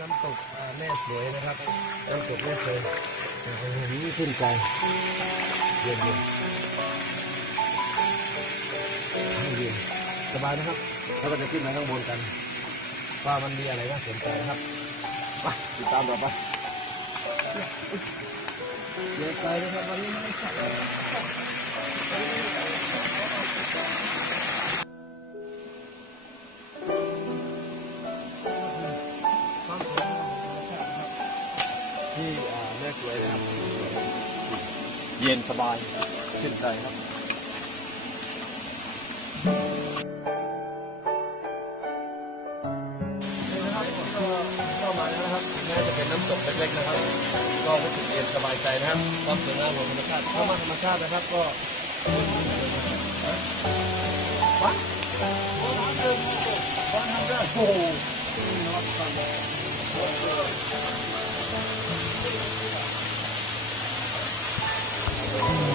น้ำตกแม่สวยนะครับน้ำตกแม่สวยโอ้โหขึ้นใจเย็นเย็นสบายนะครับแล้วก็จะขึ้นมาข้างบนกันว่ามันมีอะไรน่าสนใจนะครับมาติดตามต่อไปเดี๋ยวไปนะครับวันนี้ไม่ได้ขับที่แม่สวยนะครับเย็นสบายชื่นใจครับก็มาแล้วนะครับแม้จะเป็นน้ำตกเล็กๆนะครับก็รู้สึกเย็นสบายใจนะครับความสวยงามของธรรมชาติเข้ามาธรรมชาตินะครับก็วัดโอ้โห